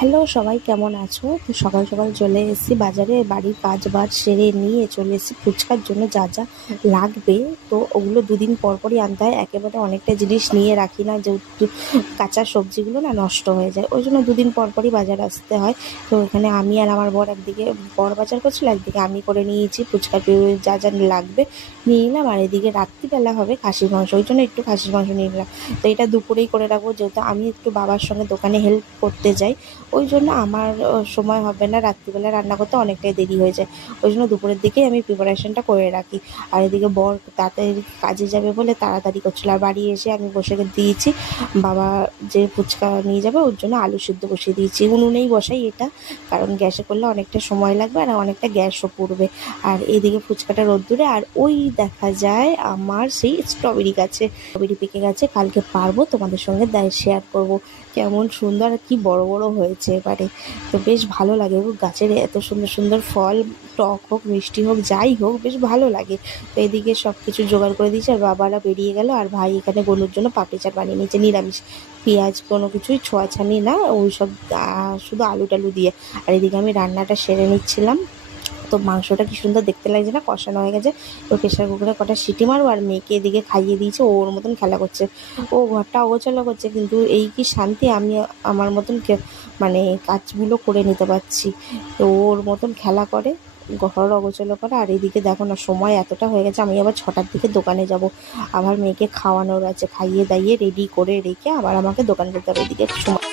Hello সবাই, কেমন আছো? তো সকাল সকাল চলে এসেছি বাজারে, বাড়ির কাজ বাজ সেরে নিয়ে চলে এসেছি ফুচকার জন্য যা যা লাগবে। তো ওগুলো দুদিন পর পরই আনতে হয়, একেবারে অনেকটা জিনিস নিয়ে রাখি না, যেহেতু কাঁচা সবজিগুলো না নষ্ট হয়ে যায়, ওই জন্য দুদিন পর পরই বাজার আসতে হয়। তো এখানে আমি আর আমার বর একদিকে বর বাজার করছিল, একদিকে আমি করে নিয়েছি ফুচকার যা যা লাগবে নিয়ে নিলাম। আর এদিকে রাত্রিবেলা হবে খাসির মাংস, ওই জন্য একটু খাসির মাংস নিয়ে নিলাম। তো এটা দুপুরেই করে রাখবো, যেহেতু আমি একটু বাবার সঙ্গে দোকানে হেল্প করতে যাই, ওই জন্য আমার সময় হবে না, রাত্রিবেলা রান্না করতে অনেকটাই দেরি হয়ে যায়। ওই জন্য দুপুরের দিকেই আমি প্রিপারেশনটা করে রাখি। আর এদিকে বর তাড়াতাড়ি কাজে যাবে বলে তাড়াতাড়ি করছিল, আর বাড়ি এসে আমি বসে দিয়েছি বাবা যে ফুচকা নিয়ে যাবে ওর জন্য আলু সিদ্ধ বসিয়ে দিয়েছি। উনুনেই বসাই এটা, কারণ গ্যাসে করলে অনেকটা সময় লাগবে আর অনেকটা গ্যাসও পড়বে। আর এদিকে ফুচকাটা রোদ্দুরে, আর ওই দেখা যায় আমার সেই স্ট্রবেরি গাছে স্ট্রবেরি পেকে গেছে, কালকে পারবো তোমাদের সঙ্গে শেয়ার করব কেমন সুন্দর আর কি বড় বড় হয়েছে এবারে। তো বেশ ভালো লাগে গাছের এত সুন্দর সুন্দর ফল, টক হোক মিষ্টি হোক যাই হোক বেশ ভালো লাগে। তো এদিকে সব কিছু জোগাড় করে দিয়েছি, আর বাবারা বেরিয়ে গেল, আর ভাই এখানে গনুর জন্য পাপড়ি চাট বানিয়ে নিয়েছে নিরামিষ, পেঁয়াজ কোনো কিছুই ছোঁয়াছানি না, ওই সব শুধু আলু টালু দিয়ে। আর এদিকে আমি রান্নাটা সেরে নিচ্ছিলাম। তো মাংসটা কি সুন্দর দেখতে লাগছে না, কষানো হয়ে গেছে। তো প্রেশার কুকারে কটা সিটি মারবো, আর মেয়েকে এদিকে খাইয়ে দিয়েছে, ও ওর মতন খেলা করছে, ও ঘরটা অগোছালো করছে, কিন্তু এই কি শান্তি, আমি আমার মতন মানে কাজগুলো করে নিতে পারছি। তো ওর মতন খেলা করে, ঘর অগোছালো করে। আর এদিকে দেখো না, সময় এতটা হয়ে গেছে, আমি আবার 6টার দিকে দোকানে যাব, আবার মেয়েকে খাওয়ানোর আছে, খাইয়ে দাইয়ে রেডি করে রেখে আবার আমাকে দোকান যেতে হবে। এদিকে সময়